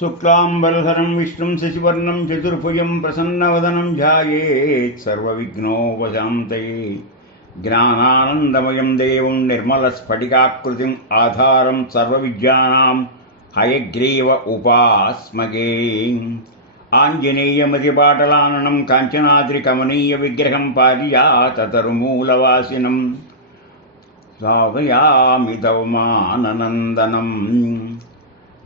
शुक्लांबरधरं विष्णुं शशिवर्णं चतुर्भुजं प्रसन्नवदनं ध्यायेत् सर्वविघ्नोपशान्तये ज्ञानानन्दमयं देवं निर्मलस्फटिकाकृतिम् आधारं सर्वविद्यानां हयग्रीव उपास्मगे आञ्जनेयमतिपाटलाननं काञ्चनाद्रिकमनीयविग्रहं पारिजाततरुमूलवासिनं स्वागयामि तव माननन्दनम्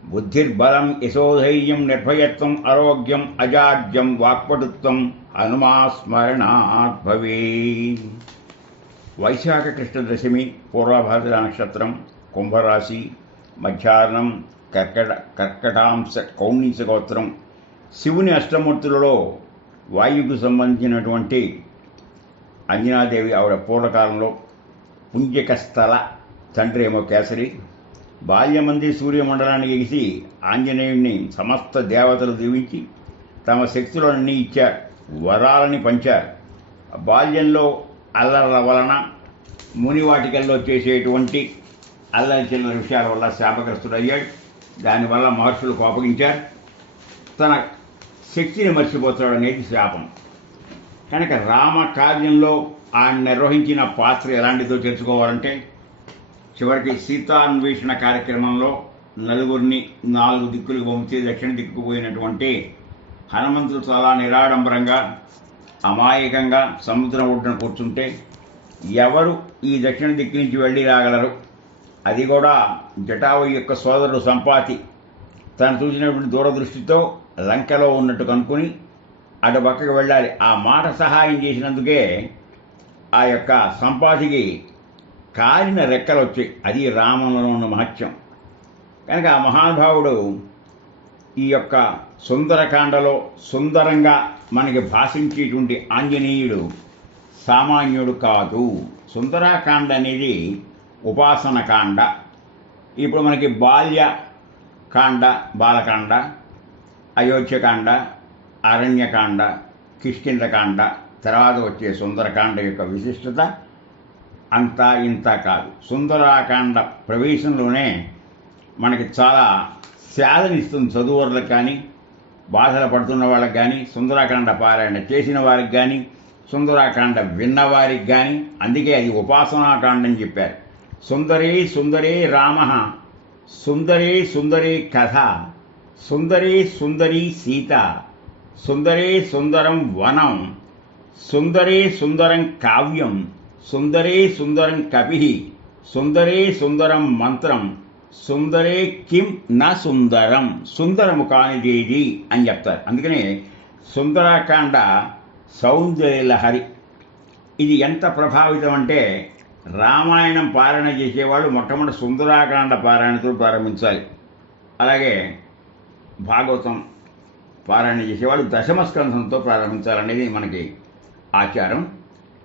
बुद्धिर्बलं यशोधैर्यं निर्भयत्वम् आरोग्यम् अजाड्यं वाक्पटुत्वं हनुमास्मरणात् भवेत्। వైశాఖ కృష్ణ దశమి పూర్వభాద్ర నక్షత్రం కుంభరాశి మధ్యాహ్నం కర్కటాంశ కౌండిన్య గోత్రం శివుని అష్టమూర్తులలో వాయువుకు సంబంధించినటువంటి అంజనాదేవి ఆవిడ పూర్వకాలంలో పుంజకస్థల తండ్రి ఏమో కేసరి బాల్యమంది సూర్యమండలాన్ని ఎగిసి ఆంజనేయుడిని సమస్త దేవతలు దీవించి తమ శక్తులన్నీ ఇచ్చారు, వరాలని పంచారు. బాల్యంలో అల్లర్ల వలన మునివాటికల్లో చేసేటువంటి అల్లరి చిల్లర విషయాల వల్ల శాపగ్రస్తుడయ్యాడు. దానివల్ల మహర్షులు కోపగించారు. తన శక్తిని మర్చిపోతాడు అనేది శాపం. కనుక రామ కార్యంలో ఆయన నిర్వహించిన పాత్ర ఎలాంటిదో తెలుసుకోవాలంటే చివరికి సీతాన్వేషణ కార్యక్రమంలో నలుగురిని 4 దిక్కులకు పంపితే దక్షిణ దిక్కుకు పోయినటువంటి హనుమంతుడు చాలా నిరాడంబరంగా అమాయకంగా సముద్రం ఒడ్డున కూర్చుంటే ఎవరు ఈ దక్షిణ దిక్కు నుంచి వెళ్ళి రాగలరు? అది కూడా జటావు యొక్క సోదరుడు సంపాతి తను చూసినటువంటి దూరదృష్టితో లంకలో ఉన్నట్టు కనుక్కుని అటు పక్కకు వెళ్ళాలి. ఆ మాట సహాయం చేసినందుకే ఆ యొక్క సంపాతికి కాలిన రెక్కలు వచ్చాయి. అది రామంలో ఉన్న మహత్యం. కనుక ఆ మహానుభావుడు ఈ యొక్క సుందరకాండలో సుందరంగా మనకి భాషించేటువంటి ఆంజనేయుడు సామాన్యుడు కాదు. సుందరకాండ అనేది ఉపాసన కాండ. ఇప్పుడు మనకి బాల్యకాండ, బాలకాండ, అయోధ్యకాండ, అరణ్యకాండ, కిష్కింధకాండ, తర్వాత వచ్చే సుందరకాండ యొక్క విశిష్టత అంతా ఇంత కాదు. సుందరకాండ ప్రవేశంలోనే మనకి చాలా సేదనిస్తుంది. చదువులకు కానీ బాధలు పడుతున్న వాళ్ళకి కానీ, సుందరకాండ పారాయణ చేసిన వారికి కానీ, సుందరకాండ విన్నవారికి కానీ. అందుకే అది ఉపాసనాకాండ అని చెప్పారు. సుందరే సుందరే రామ, సుందరే సుందరే కథ, సుందరే సుందరీ సీత, సుందరే సుందరం వనం, సుందరే సుందరం కావ్యం, సుందరే సుందరం కవి, సుందరే సుందరం మంత్రం, సుందరే కిం నా సుందరం, సుందరము కానిదేది అని చెప్తారు. అందుకనే సుందరకాండ సౌందర్యలహరి. ఇది ఎంత ప్రభావితం అంటే రామాయణం పారాయణ చేసేవాళ్ళు మొట్టమొదటి సుందరకాండ పారాయణతో ప్రారంభించాలి. అలాగే భాగవతం పారాయణ చేసేవాళ్ళు దశమస్కంధంతో ప్రారంభించాలనేది మనకి ఆచారం.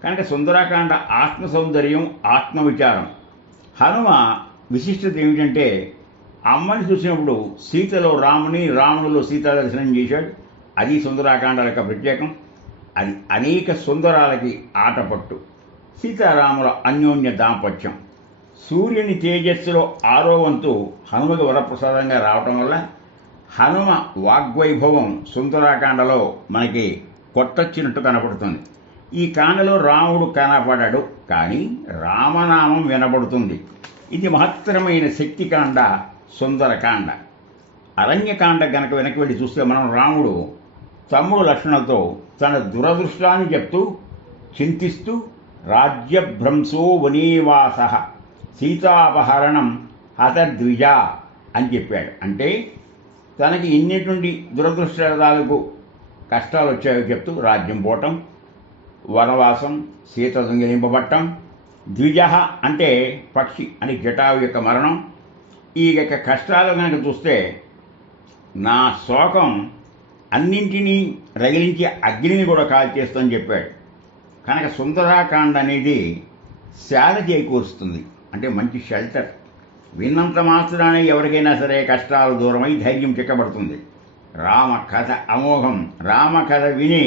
కనుక సుందరకాండ ఆత్మ సౌందర్యం, ఆత్మవిచారం. హనుమ విశిష్టత ఏమిటంటే అమ్మని చూసినప్పుడు సీతలో రాముని, రామునిలో సీతా దర్శనం చేశాడు. అది సుందరకాండ యొక్క ప్రత్యేకం. అది అనేక సుందరాలకి ఆటపట్టు. సీతారాముల అన్యోన్య దాంపత్యం. సూర్యుని తేజస్సులో 6వ వంతు హనుమకి వరప్రసాదంగా రావటం వల్ల హనుమ వాగ్వైభవం సుందరకాండలో మనకి కొట్టొచ్చినట్టు కనపడుతుంది. ఈ కాండలో రాముడు కనపడడు, కానీ రామనామం వినబడుతుంది. ఇది మహత్తరమైన శక్తికాండ సుందరకాండ. అరణ్యకాండ గనక వెనక్కి వెళ్ళి చూస్తే మనం రాముడు తమ్ముడు లక్ష్మణులతో తన దురదృష్టాన్ని చెప్తూ చింతిస్తూ రాజ్యభ్రంశో వనీవాస సీతాపహరణం హతద్విజ అని చెప్పాడు. అంటే తనకి ఇన్నిటువంటి దురదృష్టాలకు కష్టాలు వచ్చాయో చెప్తూ రాజ్యం పోవటం, వనవాసం, సీత దొంగిలింపబట్టం, ద్విజ అంటే పక్షి అని జటావు యొక్క మరణం. ఈ యొక్క కష్టాలు కనుక చూస్తే నా శోకం అన్నింటినీ రగిలించి అగ్నిని కూడా కాల్చేస్తుందని చెప్పాడు. కనుక సుందరకాండ అనేది శాల చేకూరుస్తుంది, అంటే మంచి షెల్టర్. విన్నంత మాత్రానే ఎవరికైనా సరే కష్టాలు దూరమై ధైర్యం చిక్కబడుతుంది. రామ కథ అమోఘం. రామ కథ విని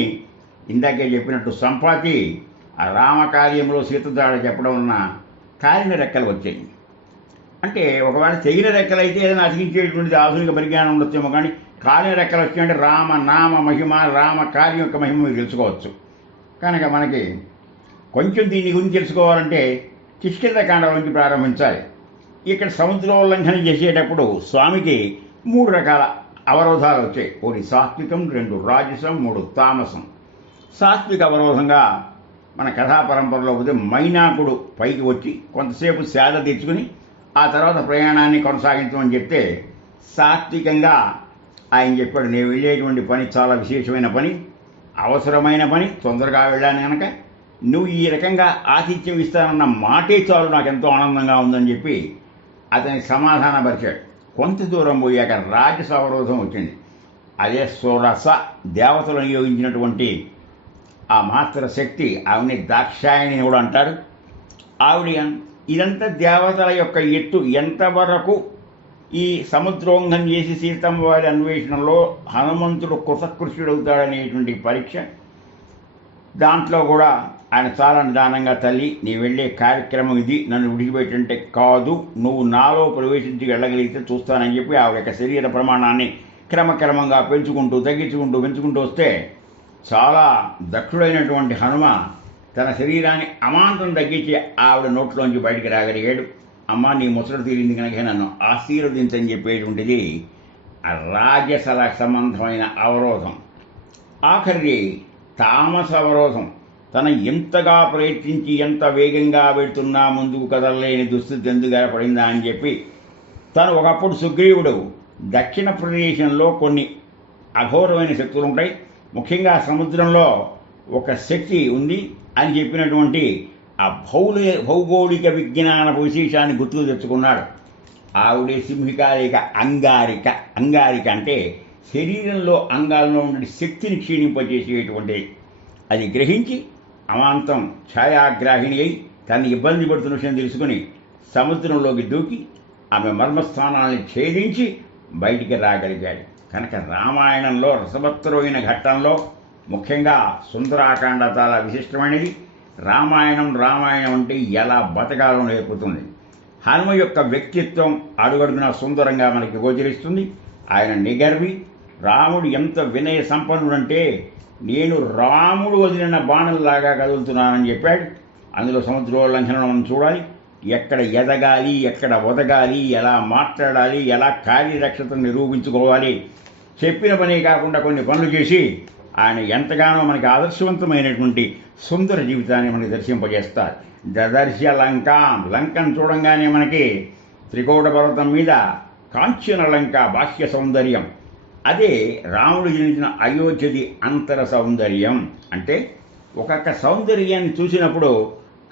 ఇందాకే చెప్పినట్టు సంపాతి ఆ రామకార్యంలో సీతదాడ చెప్పడం వలన కాలిన రెక్కలు వచ్చాయి. అంటే ఒకవేళ తెగిన రెక్కలైతే ఏదైనా అతికించేటువంటిది ఆధునిక పరిజ్ఞానం ఉండొచ్చేమో, కానీ కాలి రెక్కలు వచ్చినట్టు రామ నామ మహిమ రామ కార్యం యొక్క మహిమ మీరు తెలుసుకోవచ్చు. కనుక మనకి కొంచెం దీని గురించి తెలుసుకోవాలంటే కిష్కింధకాండం నుంచి ప్రారంభించాలి. ఇక్కడ సముద్రోల్లంఘన చేసేటప్పుడు స్వామికి 3 రకాల అవరోధాలు వచ్చాయి. 1 సాత్వికం, 2 రాజసం, 3 తామసం. సాత్విక అవరోధంగా మన కథా పరంపరలో పోతే మైనాకుడు పైకి వచ్చి కొంతసేపు సేద తెచ్చుకుని ఆ తర్వాత ప్రయాణాన్ని కొనసాగించమని చెప్తే సాత్వికంగా ఆయన చెప్పాడు, నేను వెళ్ళేటువంటి పని చాలా విశేషమైన పని, అవసరమైన పని, తొందరగా వెళ్ళాను కనుక నువ్వు ఈ రకంగా ఆతిథ్యం ఇస్తానన్న మాటే చాలు, నాకు ఎంతో ఆనందంగా ఉందని చెప్పి అతనికి సమాధానపరిచాడు. కొంత దూరం పోయాక రాజస అవరోధం వచ్చింది. అదే సురస, దేవతలు నియోగించినటువంటి ఆ మాత్ర శక్తి, ఆవిడని దాక్షాయణి కూడా అంటారు. ఆవిడ ఇదంతా దేవతల యొక్క ఎత్తు ఎంతవరకు ఈ సముద్రోంఘం చేసి సీతమ్మ వారి అన్వేషణలో హనుమంతుడు కృతకృష్యుడవుతాడనేటువంటి పరీక్ష. దాంట్లో కూడా ఆయన చాలా నిదానంగా, తల్లి నీ వెళ్ళే కార్యక్రమం ఇది, నన్ను విడిచిపెట్టంటే కాదు, నువ్వు నాలో ప్రవేశించి వెళ్ళగలిగితే చూస్తానని చెప్పి ఆవిడ యొక్క శరీర ప్రమాణాన్ని క్రమక్రమంగా పెంచుకుంటూ వస్తే చాలా దక్షుడైనటువంటి హనుమ తన శరీరాన్ని అమాంతం తగ్గించి ఆవిడ నోట్లోంచి బయటికి రాగలిగాడు. అమ్మ నీ ముసలు తీరింది కనుక నన్ను ఆశీర్వదించని చెప్పేటువంటిది రాజసల సంబంధమైన అవరోధం. ఆఖరి తామస అవరోధం, తన ఎంతగా ప్రయత్నించి ఎంత వేగంగా వెళుతున్నా ముందుకు కదలలేని దుస్థితి ఎందుకు ఏర్పడిందా అని చెప్పి తను ఒకప్పుడు సుగ్రీవుడు దక్షిణ ప్రదేశంలో కొన్ని అఘోరమైన శక్తులు ఉంటాయి, ముఖ్యంగా సముద్రంలో ఒక శక్తి ఉంది అని చెప్పినటువంటి ఆ భౌగోళిక విజ్ఞానపు విశేషాన్ని గుర్తుకు తెచ్చుకున్నాడు. ఆవిడే సింహికారిక అంగారిక. అంగారిక అంటే శరీరంలో అంగాల్లో ఉండే శక్తిని క్షీణింపజేసేటువంటిది. అది గ్రహించి అమాంతం ఛాయాగ్రాహిణి అయి తను ఇబ్బంది పడుతున్న విషయం తెలుసుకుని సముద్రంలోకి దూకి ఆమె మర్మస్థానాన్ని ఛేదించి బయటికి రాగలిగాడు. కనుక రామాయణంలో రసవత్తరమైన ఘట్టంలో ముఖ్యంగా సుందరాకాండ చాలా విశిష్టమైనది. రామాయణం అంటే ఎలా బతకాలో నేర్పుతుంది. హనుమ యొక్క వ్యక్తిత్వం అడుగడుగునా సుందరంగా మనకి గోచరిస్తుంది. ఆయన నిగర్వి. రాముడు ఎంత వినయ సంపన్నుడంటే నేను రాముడు వదిలిన బాణంలాగా కదులుతున్నానని చెప్పాడు. అందులో సముద్రోల్లంఘనం చూడాలి, ఎక్కడ ఎదగాలి, ఎక్కడ ఒదగాలి, ఎలా మాట్లాడాలి, ఎలా కార్యదక్షతను నిరూపించుకోవాలి, చెప్పిన పనే కాకుండా కొన్ని పనులు చేసి ఆయన ఎంతగానో మనకి ఆదర్శవంతమైనటువంటి సుందర జీవితాన్ని మనకి దర్శింపజేస్తారు. దదర్శ లంకను చూడంగానే మనకి త్రికోట పర్వతం మీద కాంచన లంక బాహ్య సౌందర్యం, అదే రాముడు జనించిన అయోధ్యది అంతర సౌందర్యం. అంటే ఒక్కొక్క సౌందర్యాన్ని చూసినప్పుడు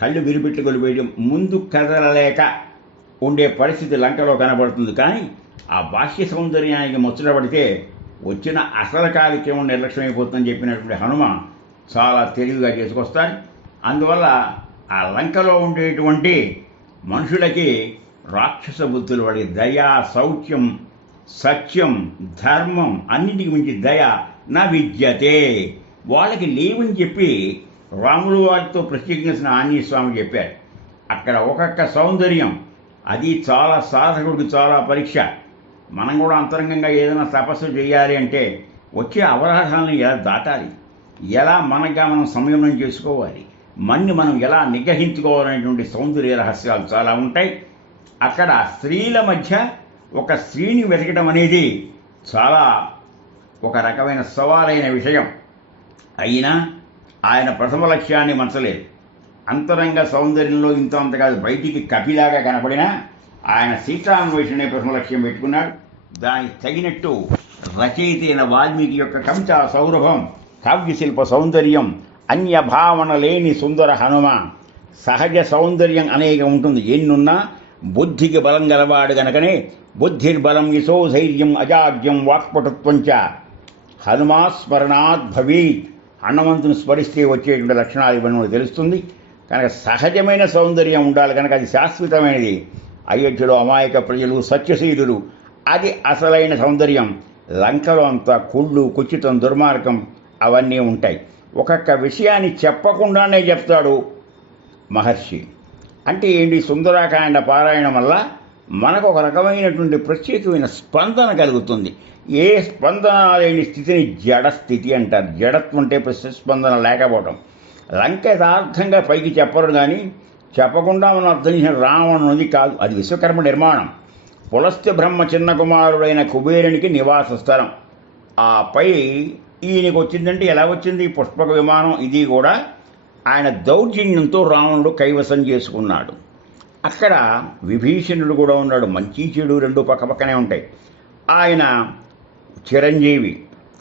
కళ్ళు విరిపెట్టుకొలిపోయడం, ముందు కదలలేక ఉండే పరిస్థితి లంకలో కనబడుతుంది. కానీ ఆ బాహ్య సౌందర్యానికి ముచ్చటపడితే వచ్చిన అసలు కార్యక్రమం నిర్లక్ష్యమైపోతుందని చెప్పినటువంటి హనుమ చాలా తెలివిగా చేసుకొస్తాడు. అందువల్ల ఆ లంకలో ఉండేటువంటి మనుషులకి రాక్షస బుద్ధులు, వాడి దయ, సౌఖ్యం, సత్యం, ధర్మం అన్నింటికి మించి దయ నా విద్యతే, వాళ్ళకి లేవని చెప్పి రాముడు వారితో ప్రత్యేకించిన ఆంజనేయ స్వామి చెప్పారు. అక్కడ ఒక్కొక్క సౌందర్యం అది చాలా సాధకుడికి చాలా పరీక్ష. మనం కూడా అంతరంగంగా ఏదైనా తపస్సు చేయాలి అంటే వచ్చే అవరోధాలను ఎలా దాటాలి, ఎలా మనగా మనం సంయమనం చేసుకోవాలి, మనం ఎలా నిగ్రహించుకోవాలనేటువంటి సౌందర్య రహస్యాలు చాలా ఉంటాయి. అక్కడ స్త్రీల మధ్య ఒక స్త్రీని వెతకడం అనేది చాలా ఒక రకమైన సవాలైన విషయం. అయినా ఆయన ప్రథమ లక్ష్యాన్ని మంచలేదు. అంతరంగ సౌందర్యంలో ఇంత అంత కాదు, బయటికి కపిలాగా కనపడినా ఆయన సీతాన్వేషణే ప్రథమ లక్ష్యం పెట్టుకున్నాడు. దానికి తగినట్టు రచయిత అయిన వాల్మీకి యొక్క కవితా సౌరభం, కావ్యశిల్ప సౌందర్యం, అన్య భావన లేని సుందర హనుమ. సహజ సౌందర్యం అనేక ఉంటుంది, ఎన్నున్నా బుద్ధికి బలం గలవాడు గనకనే బుద్ధిర్బలం యశో ధైర్యం అజాడ్యం వాక్పటుత్వంచ హనుమాస్మరణాత్ భవేత్. హనుమంతుని స్మరిస్తే వచ్చేటువంటి లక్షణాలు ఇవన్నీ తెలుస్తుంది. కనుక సహజమైన సౌందర్యం ఉండాలి కనుక అది శాశ్వతమైనది. అయోధ్యలో అమాయక ప్రజలు, సత్యశీలులు, అది అసలైన సౌందర్యం. లంకలో అంతా కుళ్ళు, కుచితం, దుర్మార్గం అవన్నీ ఉంటాయి. ఒక్కొక్క విషయాన్ని చెప్పకుండానే చెప్తాడు మహర్షి. అంటే ఏంటి, సుందరాకాండ పారాయణం వల్ల మనకు ఒక రకమైనటువంటి ప్రత్యేకమైన స్పందన కలుగుతుంది. ఏ స్పందన లేని స్థితిని జడస్థితి అంటారు. జడత్వం అంటే ప్రతిస్పందన లేకపోవడం. లంక యథార్థంగా పైకి చెప్పరు కానీ చెప్పకుండా మనం అర్థం చేసిన రావణునిది కాదు, అది విశ్వకర్మ నిర్మాణం. పులస్త్య బ్రహ్మ చిన్న కుమారుడైన కుబేరునికి నివాస స్థలం. ఆ పై ఈయనకి వచ్చిందంటే ఎలా వచ్చింది? పుష్పక విమానం. ఇది కూడా ఆయన దౌర్జన్యంతో రావణుడు కైవసం చేసుకున్నాడు. అక్కడ విభీషణుడు కూడా ఉన్నాడు. మంచి చెడు రెండు పక్కపక్కనే ఉంటాయి. ఆయన చిరంజీవి.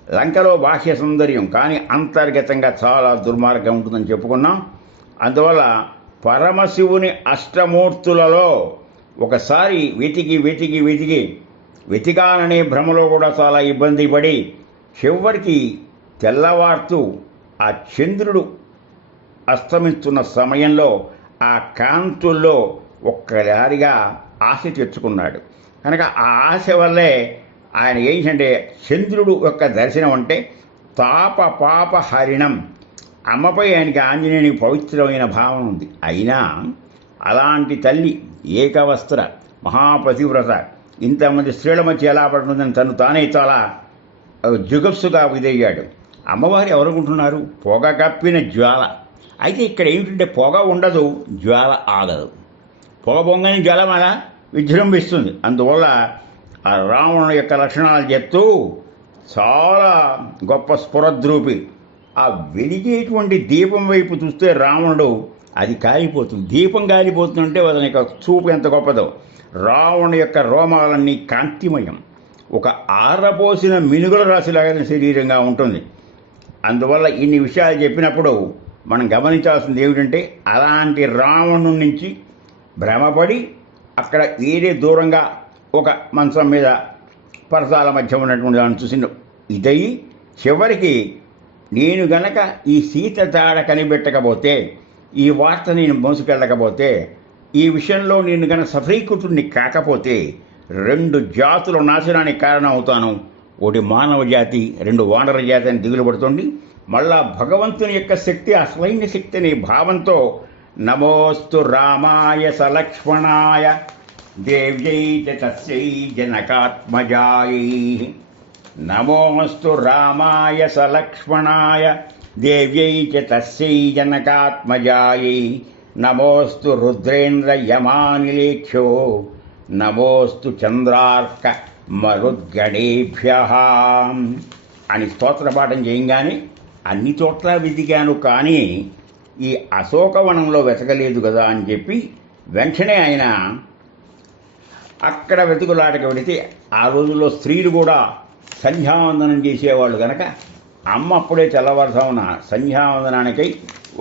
లంకలో బాహ్య సౌందర్యం కానీ అంతర్గతంగా చాలా దుర్మార్గం ఉంటుందని చెప్పుకున్నాం. అందువల్ల పరమశివుని అష్టమూర్తులలో ఒకసారి వెతికాననే భ్రమలో కూడా చాలా ఇబ్బంది పడి చివరికి తెల్లవారుతూ ఆ చంద్రుడు అస్తమిస్తున్న సమయంలో ఆ కాంతుల్లో ఒక్కసారిగా ఆశ తెచ్చుకున్నాడు. కనుక ఆ ఆశ వల్లే ఆయన ఏంటంటే చంద్రుడు యొక్క దర్శనం అంటే తాప పాప హరిణం. అమ్మపై ఆయనకి ఆంజనేయునికి పవిత్రమైన భావం ఉంది. అయినా అలాంటి తల్లి ఏకవస్త్ర మహాపతివ్రత ఇంతమంది స్త్రీల మధ్య ఎలా పడుతుందని తను తానే చాలా జుగప్సుగా ఇదయ్యాడు. అమ్మవారు ఎవరుకుంటున్నారు? పొగ కప్పిన జ్వాల. అయితే ఇక్కడ ఏమిటంటే పొగ ఉండదు, జ్వాల ఆగదు. పొగ పొంగని జ్వాల మన విజృంభిస్తుంది. అందువల్ల ఆ రావణుని యొక్క లక్షణాలు చెప్తూ చాలా గొప్ప స్ఫురద్రూపి. ఆ వెలిగేటువంటి దీపం వైపు చూస్తే రావణుడు అది కాలిపోతుంది. దీపం కాలిపోతుందంటే వాళ్ళ యొక్క చూపు ఎంత గొప్పదో. రావణు యొక్క రోమాలన్నీ కాంతిమయం. ఒక ఆరపోసిన మినుగుల రాశిలాగా శరీరంగా ఉంటుంది. అందువల్ల ఇన్ని విషయాలు చెప్పినప్పుడు మనం గమనించాల్సింది ఏమిటంటే అలాంటి రావణు నుంచి భ్రమపడి అక్కడ వేరే దూరంగా ఒక మంచం మీద పరదాల మధ్య ఉన్నటువంటి దాన్ని చూసి ఇదయ్యి చివరికి నేను గనక ఈ సీత తాడ కనిపెట్టకపోతే, ఈ వార్త నేను మోసుకెళ్ళకపోతే, ఈ విషయంలో నేను గనక సఫలీకృతుడిని కాకపోతే 2 జాతుల నాశనానికి కారణం అవుతాను. ఒకటి మానవ జాతి, 2 వానర జాతి అని దిగులు పడుతుంది. మళ్ళా భగవంతుని యొక్క శక్తి అసలైన శక్తి అనే భావంతో నమోస్తు రామాయ సలక్ష్మణాయ దేవ్యై తస్యై జనకాత్మజాయై. నమోస్తు రామాయ సలక్ష్మణాయ దేవ్యై తస్యై జనకాత్మజాయై. నమోస్తు రుద్రేంద్ర యమానిలేఖ్యో నమోస్తు చంద్రార్క మరుద్గణేభ్యః అని స్తోత్రపాఠం చేయంగానే అన్ని చోట్ల వెతికాను కానీ ఈ అశోకవనంలో వెతకలేదు కదా అని చెప్పి వెంటనే ఆయన అక్కడ వెతుకులాటకు వెళితే, ఆ రోజుల్లో స్త్రీలు కూడా సంధ్యావందనం చేసేవాళ్ళు కనుక అమ్మ అప్పుడే తెల్లవారుజామున సంధ్యావందనానికై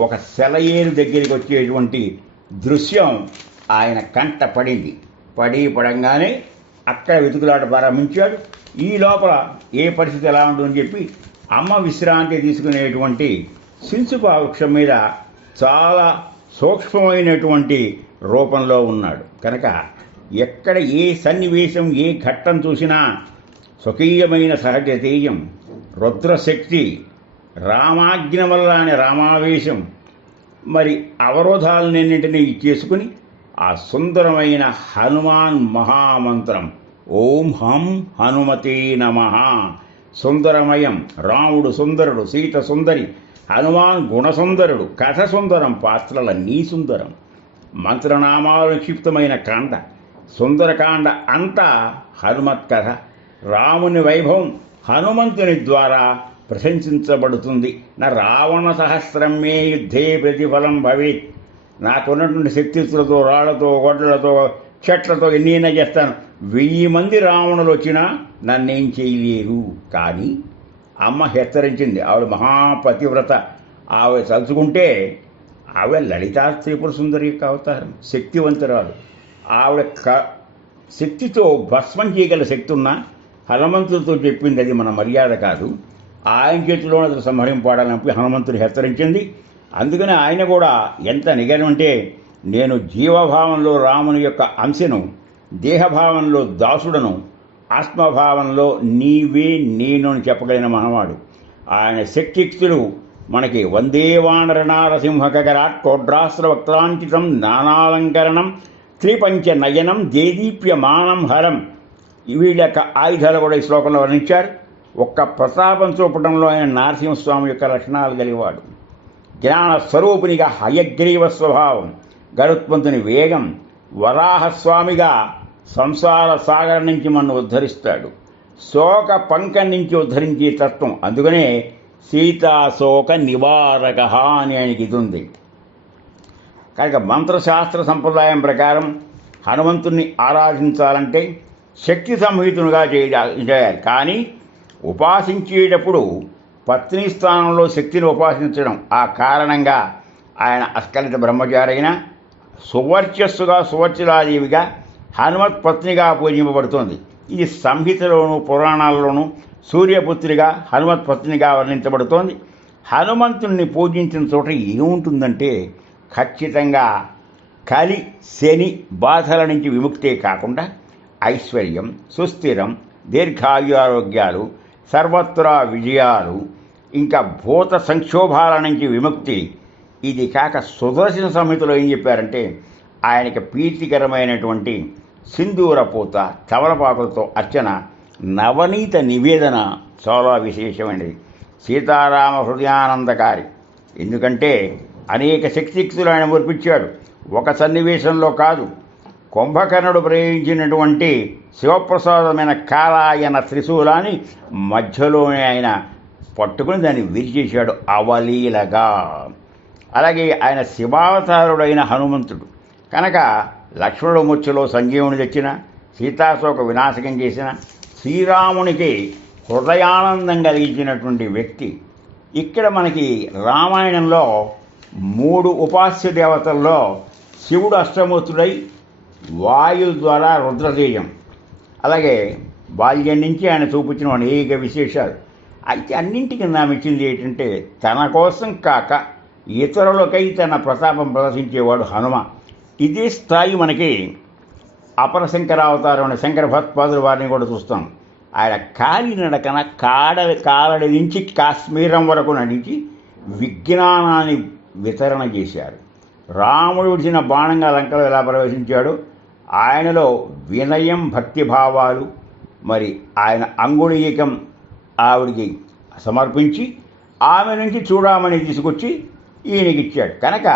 ఒక సెలయేరు దగ్గరికి వచ్చేటువంటి దృశ్యం ఆయన కంట పడింది. పడంగానే అక్కడ వెతుకులాట ప్రారంభించాడు. ఈ లోపల ఏ పరిస్థితి ఎలా ఉంటుందని చెప్పి అమ్మ విశ్రాంతి తీసుకునేటువంటి సింసుపా వృక్షం మీద చాలా సూక్ష్మమైనటువంటి రూపంలో ఉన్నాడు. కనుక ఎక్కడ ఏ సన్నివేశం ఏ ఘట్టం చూసినా స్వకీయమైన సహజ తేజం, రుద్రశక్తి, రామాజ్ఞ వల్ల అనే రామావేశం, మరి అవరోధాలన్నింటినీ చేసుకుని ఆ సుందరమైన హనుమాన్ మహామంత్రం ఓం హం హనుమతే నమః. సుందరమయం. రాముడు సుందరుడు, సీత సుందరి, హనుమాన్ గుణసుందరుడు, కథ సుందరం, పాత్రలన్నీ సుందరం. మంత్రనామాలు నిక్షిప్తమైన కాండ, సుందరకాండ అంతా హనుమత్ కథ. రాముని వైభవం హనుమంతుని ద్వారా ప్రశంసించబడుతుంది. నా రావణ సహస్రం మే యుద్ధే ప్రతిఫలం భవేత్. నాకున్నటువంటి శక్తితులతో, రాళ్లతో, గొడ్డలతో, చెట్లతో ఎన్నైనా చేస్తాను. 1000 మంది రావణులు వచ్చినా నన్నేం చేయలేరు. కానీ అమ్మ హెచ్చరించింది. ఆవిడ మహాపతివ్రత. ఆవిడ తలుచుకుంటే ఆవిడ లలితా త్రిపుర సుందరి యొక్క అవతారం, శక్తివంతురాలు. ఆవిడ శక్తితో భస్మం చేయగల శక్తి ఉన్నా హనుమంతుడితో చెప్పింది అది మన మర్యాద కాదు. ఆయన చేతిలో అతను సంహరింపడాలని హనుమంతుడు హెచ్చరించింది. అందుకని ఆయన కూడా ఎంత నిగనంటే, నేను జీవభావంలో రాముని యొక్క అంశను, దేహభావంలో దాసుడను, ఆత్మభావంలో నీవే నేను అని చెప్పగలిగిన మనవాడు. ఆయన శక్తియుక్తులు మనకి వందే వానర నారసింహ గగరాట్ కోడ్రాస్త్ర వక్రాంకితం నానాలంకరణం త్రిపంచ నయనం దేదీప్యమానం హరం. వీళ్ళ యొక్క ఆయుధాలు కూడా ఈ శ్లోకంలో వర్ణించారు. ఒక్క ప్రతాపం చూపడంలో ఆయన నరసింహస్వామి యొక్క లక్షణాలు కలిగేవాడు. జ్ఞాన స్వరూపునిగా హయగ్రీవ స్వభావం, గరుత్మంతుని వేగం, వరాహస్వామిగా సంసార సాగరం నుంచి మనం ఉద్ధరిస్తాడు, శోక పంకం నుంచి ఉద్ధరించే తత్వం. అందుకనే సీతాశోక నివారక అని ఆయనకి ఇది ఉంది. కనుక మంత్రశాస్త్ర సంప్రదాయం ప్రకారం హనుమంతుణ్ణి ఆరాధించాలంటే శక్తి సంహితునిగా చేయాలి. కానీ ఉపాసించేటప్పుడు పత్ని స్థానంలో శక్తిని ఉపాసించడం, ఆ కారణంగా ఆయన అస్కలిత బ్రహ్మచారైన సువర్చస్సుగా సువర్చలాదేవిగా హనుమత్ పత్నిగా పూజింపబడుతోంది. ఇది సంహితలోను పురాణాల్లోనూ సూర్యపుత్రిగా హనుమత్ పత్నిగా వర్ణించబడుతోంది. హనుమంతుణ్ణి పూజించిన చోట ఏముంటుందంటే ఖచ్చితంగా కలి శని బాధల నుంచి విముక్తే కాకుండా ఐశ్వర్యం, సుస్థిరం, దీర్ఘాయురోగ్యాలు, సర్వత్రా విజయాలు, ఇంకా భూత సంక్షోభాల నుంచి విముక్తి. ఇది కాక సుదర్శన సంహితలో ఏం చెప్పారంటే ఆయనకి ప్రీతికరమైనటువంటి సింధూర పూత, తమలపాకులతో అర్చన, నవనీత నివేదన చాలా విశేషమైనది. సీతారామ హృదయానందకారి. ఎందుకంటే అనేక శక్తియుక్తులు ఆయన మురిపించాడు. ఒక సన్నివేశంలో కాదు, కుంభకర్ణుడు ప్రయోగించినటువంటి శివప్రసాదమైన కాలాయన త్రిశూలాన్ని మధ్యలోనే ఆయన పట్టుకుని దాన్ని విరిచేశాడు అవలీలగా. అలాగే ఆయన శివావతారుడైన హనుమంతుడు కనుక లక్ష్మణుడు ముచ్చులో సంజీవుని తెచ్చిన, సీతాశోక వినాశకం చేసిన, శ్రీరామునికి హృదయానందం కలిగించినటువంటి వ్యక్తి. ఇక్కడ మనకి రామాయణంలో 3 ఉపాస్య దేవతల్లో శివుడు అష్టమూర్తుడై వాయువు ద్వారా రుద్రతేజం, అలాగే బాల్యం నుంచి ఆయన చూపించిన అనేక విశేషాలు. అయితే అన్నింటికి నామిచ్చింది ఏంటంటే తన కోసం కాక ఇతరులకై తన ప్రతాపం ప్రదర్శించేవాడు హనుమ. ఇదే స్థాయి మనకి అపర శంకరావతారం శంకర భగవత్పాదుల వారిని కూడా చూస్తాం. ఆయన కాలినడకన కాలడి నుంచి కాశ్మీరం వరకు నడిచి విజ్ఞానాన్ని వితరణ చేశారు. రాముడు విడిచిన బాణంగా లంకలో ఎలా ప్రవేశించాడు, ఆయనలో వినయం, భక్తిభావాలు, మరి ఆయన అంగుళీయకం ఆవిడికి సమర్పించి ఆమె నుంచి చూడమని తీసుకొచ్చి ఈయనకిచ్చాడు. కనుక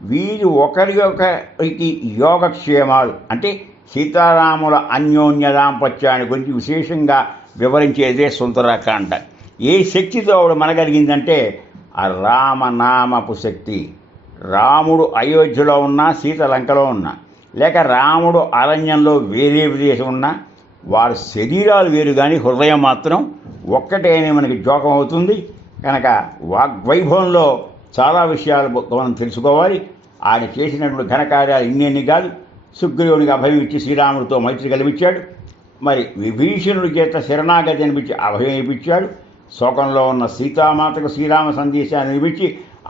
వీరు ఒకరికి యోగక్షేమాలు అంటే సీతారాముల అన్యోన్య దాంపత్యాన్ని గురించి విశేషంగా వివరించేదే సుందరకాండ. ఏ శక్తితో ఆవిడ మనగలిగిందంటే ఆ రామనామపు శక్తి. రాముడు అయోధ్యలో ఉన్నా, సీత లంకలో ఉన్నా, లేక రాముడు అరణ్యంలో వేరే విదేశం ఉన్నా, వారి శరీరాలు వేరు కానీ హృదయం మాత్రం ఒక్కటే అని మనకి జోకం అవుతుంది. కనుక వాగ్వైభవంలో చాలా విషయాలు మనం తెలుసుకోవాలి. ఆయన చేసినటువంటి ఘనకార్యాలు ఇన్ని కాదు. సుగ్రీవునికి అభయం ఇచ్చి శ్రీరాముడితో మైత్రి కలిపించాడు. మరి విభీషణుడి చేత శరణాగతి అనిపించి అభయం ఇప్పించాడు. శోకంలో ఉన్న సీతామాతకు శ్రీరామ సందేశాన్ని వినిపించి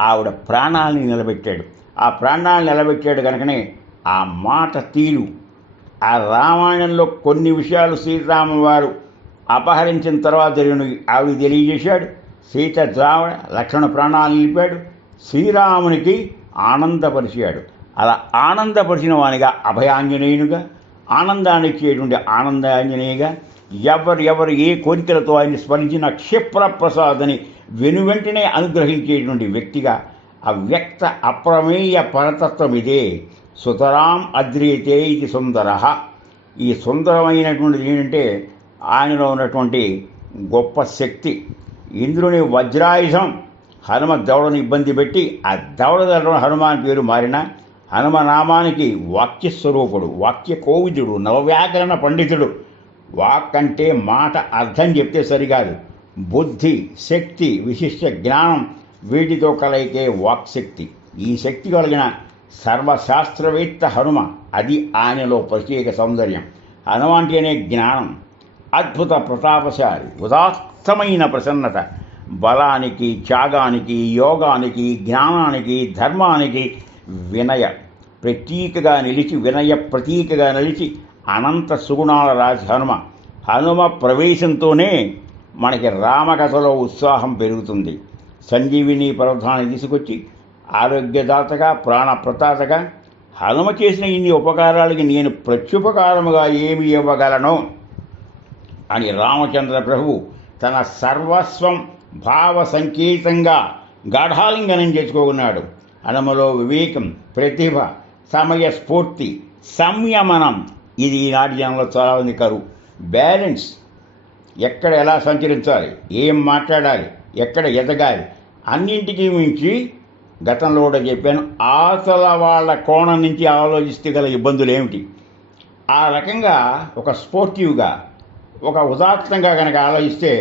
ఆవిడ ప్రాణాలని నిలబెట్టాడు. ఆ ప్రాణాలను నిలబెట్టాడు కనుకనే ఆ మాట తీరు, ఆ రామాయణంలో కొన్ని విషయాలు సీతారామ వారు అపహరించిన తర్వాత జరిగినవి ఆవిడ తెలియజేశాడు. సీత ద్రావణ లక్ష్మణ ప్రాణాలను నిలిపాడు, శ్రీరామునికి ఆనందపరిచాడు. అలా ఆనందపరిచిన వానిగా అభయాంజనేయునిగా, ఆనందాన్ని ఇచ్చేటువంటి ఆనందాంజనేయుగా, ఎవరు ఏ కోరికలతో ఆయన్ని స్మరించిన క్షిప్రప్రసాదని వెనువెంటనే అనుగ్రహించేటువంటి వ్యక్తిగా అవ్యక్త అప్రమేయ పరతత్వం ఇదే. సుతరాం అద్రియతే ఇది సుందర. ఈ సుందరమైనటువంటిది ఏంటంటే ఆయనలో ఉన్నటువంటి గొప్ప శక్తి. ఇంద్రుని వజ్రాయుధం హనుమ దవడను ఇబ్బంది పెట్టి ఆ దవడ హనుమాన్ పేరు మారిన హనుమనామానికి వాక్యస్వరూపుడు, వాక్య కోవిదుడు, నవవ్యాకరణ పండితుడు. వాక్ అంటే మాట అర్థం చెప్తే సరికాదు, బుద్ధి, శక్తి, విశిష్ట జ్ఞానం వీటితో కలయికే వాక్శక్తి. ఈ శక్తి కలిగిన సర్వశాస్త్రవేత్త హనుమ. అది ఆయనలో ప్రత్యేక సౌందర్యం. హనుమ అంటేనే జ్ఞానం, అద్భుత ప్రతాపశాలి, ఉదాత్తమైన ప్రసన్నత, బలానికి, త్యాగానికి, యోగానికి, జ్ఞానానికి, ధర్మానికి వినయ ప్రతీకగా నిలిచి, వినయ ప్రతీకగా నిలిచి అనంత సుగుణాల రాజు హనుమ. హనుమ ప్రవేశంతోనే మనకి రామకథలో ఉత్సాహం పెరుగుతుంది. సంజీవిని పర్వతాన్ని తీసుకొచ్చి ఆరోగ్యదాతగా, ప్రాణప్రతాతగా హనుమ చేసిన ఇన్ని ఉపకారాలకి నేను ప్రత్యుపకారముగా ఏమి ఇవ్వగలను అని రామచంద్ర ప్రభు తన సర్వస్వం భావ సంకేతంగా గాఢాలింగనం చేసుకోకున్నాడు. హనుమలో వివేకం, ప్రతిభ, సమయస్ఫూర్తి, సంయమనం ఇది ఈనాటి జనంలో చాలా మంది కరువు. బ్యాలెన్స్, ఎక్కడ ఎలా సంచరించాలి, ఏం మాట్లాడాలి, ఎక్కడ ఎదగాలి, అన్నింటికీ మించి గతంలో కూడా చెప్పాను, ఆతల వాళ్ళ కోణం నుంచి ఆలోచిస్తే గల ఇబ్బందులు ఏమిటి. ఆ రకంగా ఒక స్పోర్టివ్గా, ఒక ఉదాత్తంగా కనుక ఆలోచిస్తే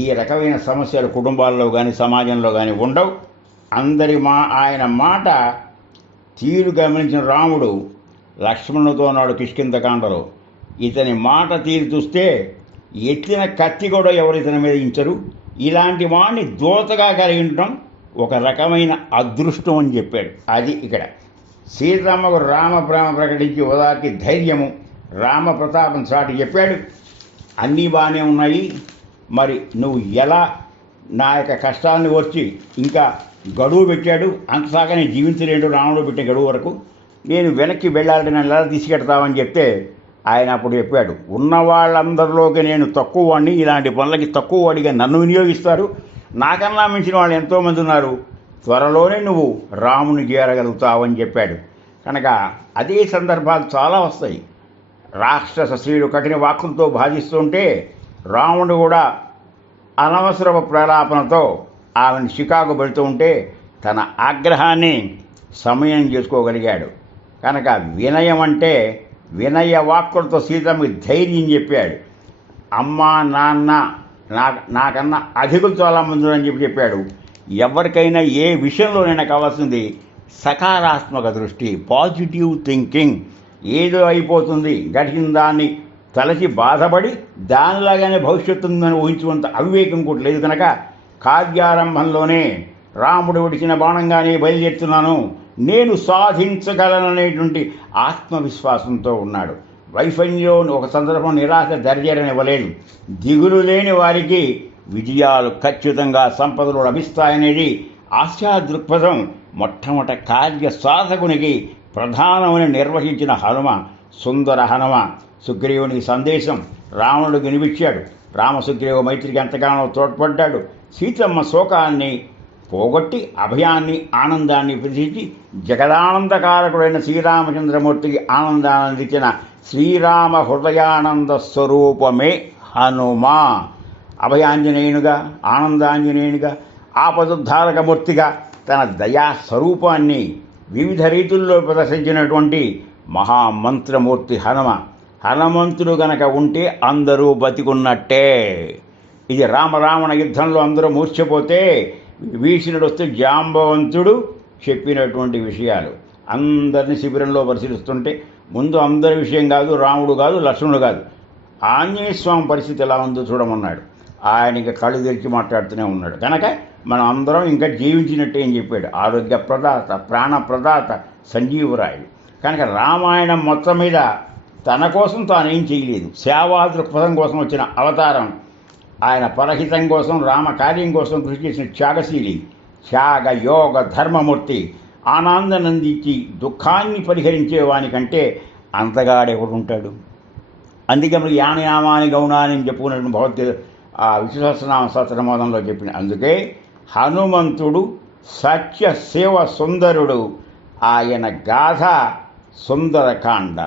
ఈ రకమైన సమస్యలు కుటుంబాల్లో కానీ సమాజంలో కానీ ఉండవు. ఆయన మాట తీరు గమనించిన రాముడు లక్ష్మణుడితో నాడు కిష్కింధకాండలో ఇతని మాట తీరు చూస్తే ఎత్తిన కత్తి కూడా ఎవరు ఇతని మీద ఇంచరు. ఇలాంటి వాడిని దూతగా కలిగి ఉండటం ఒక రకమైన అదృష్టం అని చెప్పాడు. అది ఇక్కడ సీతమ్మకు రామప్రేమ ప్రకటించి ఉదారికి ధైర్యము, రామ ప్రతాపం చాటి చెప్పాడు. అన్నీ బాగానే ఉన్నాయి, మరి నువ్వు ఎలా నా యొక్క కష్టాన్ని వచ్చి ఇంకా గడువు పెట్టాడు, అంతసాగా నేను జీవించలేడు, రాముడు పెట్టే గడువు వరకు నేను వెనక్కి వెళ్ళాలని నన్ను ఎలా తీసుకెడతామని చెప్తే ఆయన అప్పుడు చెప్పాడు, ఉన్న వాళ్ళందరిలోకి నేను తక్కువ వాడిని, ఇలాంటి పనులకి తక్కువ వాడిగా నన్ను వినియోగిస్తారు, నాకన్నా మించిన వాళ్ళు ఎంతోమంది ఉన్నారు, త్వరలోనే నువ్వు రాముని చేరగలుగుతావని చెప్పాడు. కనుక అదే సందర్భాలు చాలా వస్తాయి. రాక్షస స్త్రీలు కఠిన వాక్కులతో బాధిస్తుంటే రాముడు కూడా అనవసరపు ప్రలాపనతో ఆమెను షికాకు పెడుతూ ఉంటే తన ఆగ్రహాన్ని సమయం చేసుకోగలిగాడు. కనుక వినయం అంటే వినయ వాక్కులతో సీతమ్మకి ధైర్యం చెప్పాడు. అమ్మ నాన్న నాకన్నా అధికులు చాలామంది అని చెప్పాడు. ఎవరికైనా ఏ విషయంలోనైనా కావాల్సింది సకారాత్మక దృష్టి, పాజిటివ్ థింకింగ్. ఏదో అయిపోతుంది, గడిచిన దాన్ని తలచి బాధపడి దానిలాగానే భవిష్యత్తు ఉందని ఊహించుకున్నంత అవివేకం కూడా లేదు. కనుక కార్యారంభంలోనే రాముడు విడిచిన బాణంగానే బయలుదేరుతున్నాను, నేను సాధించగలననేటువంటి ఆత్మవిశ్వాసంతో ఉన్నాడు. వైఫల్యంలో ఒక సందర్భం నిరాశ దర్జారనివ్వలేదు. దిగులు లేని వారికి విజయాలు ఖచ్చితంగా సంపదలు లభిస్తాయనేది ఆశా దృక్పథం మొట్టమొదట కార్య సాధకునికి ప్రధానమని నిర్వహించిన హనుమ, సుందర హనుమ సుగ్రీవునికి సందేశం రావణుడికి వినిపించాడు. రామసుగ్రీవ మైత్రికి ఎంతగానో తోడ్పడ్డాడు. సీతమ్మ శోకాన్ని పోగొట్టి అభయాన్ని, ఆనందాన్ని ప్రతిష్ఠించి జగదానందకారకుడైన శ్రీరామచంద్రమూర్తికి ఆనందాన్ని అందించిన శ్రీరామ హృదయానంద స్వరూపమే హనుమ. అభయాంజనేయునిగా, ఆనందాంజనేయునిగా, ఆపదుద్ధారకమూర్తిగా తన దయా స్వరూపాన్ని వివిధ రీతుల్లో ప్రదర్శించినటువంటి మహామంత్రమూర్తి హనుమ. హనుమంతుడు గనక ఉంటే అందరూ బతికున్నట్టే. ఇది రామరావణ యుద్ధంలో అందరూ మూర్ఛపోతే విభీషణుడు వస్తే జాంబవంతుడు చెప్పినటువంటి విషయాలు అందరినీ శిబిరంలో పరిశీలిస్తుంటే ముందు అందరి విషయం కాదు, రాముడు కాదు, లక్ష్మణుడు కాదు, ఆంజనేయ స్వామి పరిస్థితి ఎలా ఉందో చూడమన్నాడు. ఆయన ఇంకా కళ్ళు తెరిచి మాట్లాడుతూనే ఉన్నాడు. కనుక మనం అందరం ఇంకా జీవించినట్టే అని చెప్పాడు. ఆరోగ్య ప్రదాత, ప్రాణ ప్రదాత, సంజీవరాయుడు. కనుక రామాయణం మొత్తం మీద తన కోసం తానేం చేయలేదు, సేవా దృక్పథం కోసం వచ్చిన అవతారం. ఆయన పరహితం కోసం, రామ కార్యం కోసం కృషి చేసిన త్యాగశీలి, త్యాగ యోగ ధర్మమూర్తి. ఆనందనందించి దుఃఖాన్ని పరిహరించే వానికంటే అంతగాడెవడు ఉంటాడు. అందుకే మనకి యానయామాని గౌణాన్ని చెప్పుకున్నటువంటి భగవద్గీత విశ్వసనామ సహస్రనామంలో చెప్పిన. అందుకే హనుమంతుడు సత్య శివ సుందరుడు. ఆయన గాథ సుందరకాండ.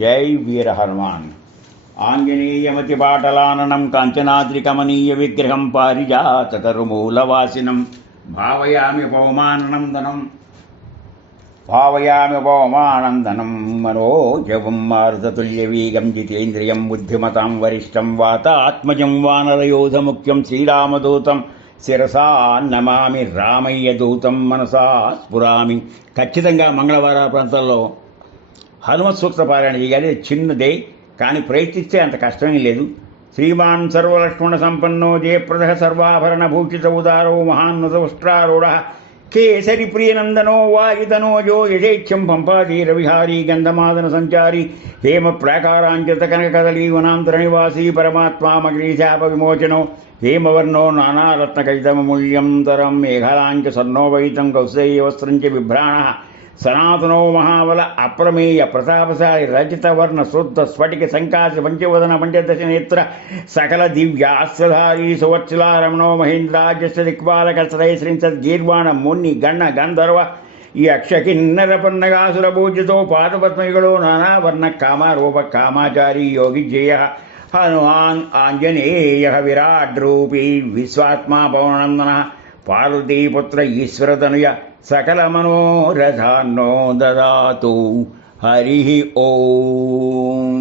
జై వీర హనుమాన్. ఆంజనేయమతి పాటలాననం కాంచనాద్రికమనీయ విగ్రహం పారిజాతరుమూలవాసినం భావయామి పవమానందనం మనోజవం మారుతతుల్యవీగం జితేంద్రియం బుద్ధిమతాం వరిష్టం వాతాత్మజం వానరయోధముఖ్యం శ్రీరామదూతం శిరసా నమామి రామయ్య దూతం మనసా స్ఫురామి. ఖచ్చితంగా మంగళవార ప్రాంతాల్లో హనుమత్ సూక్త పారాయణ చేయాలి. చిన్నదే కానీ ప్రయత్నిస్తే అంత కష్టమేం లేదు. శ్రీమాన్ సర్వలక్ష్మణ సంపన్నో జయప్రద సర్వాభరణ భూషిత ఉదారో మహాన్నత ఉష్ట్రారూఢ కేసరి ప్రియనందనో వాయుధనోజో యశేచ్ఛం పంపాధీర విహారీ గంధమాదన సంచారి హేమ ప్రాకారాంచిత కనక కదలీ వనాంతర నివాసీ పరమాత్మా మగ్రీశాప విమోచనో హేమవర్ణో నానారత్నకైతమూల్యం తరం మేఘలాంచ సన్నోవైతం కౌసేయ వస్త్రం చ బిభ్రాణ సనాతనో మహాబల అప్రమేయ ప్రతాపశాలి రజిత వర్ణ శుద్ధ స్ఫటిక సంకాశ పంచవదన పంచదశ నేత్ర సకల దివ్యాస్త్రధారీ సువర్చలారమణో మహేంద్రాజస్య దిక్పాలక సదయశ్రీంసద్ గీర్వాణ ముని గణ గంధర్వ యక్ష కిన్నర పన్నగాసుర పూజ్యతో పాదపద్మయుగలో నానావర్ణ కామరూప కామాచారీ యోగి జయ హనుమాన్ ఆంజనేయ విరాట్ రూపీ విశ్వాత్మా పవనందన పార్వతీపుత్ర ఈశ్వరతనుయ సకల మనోరథాన్నో దదాతు హరి ఓం.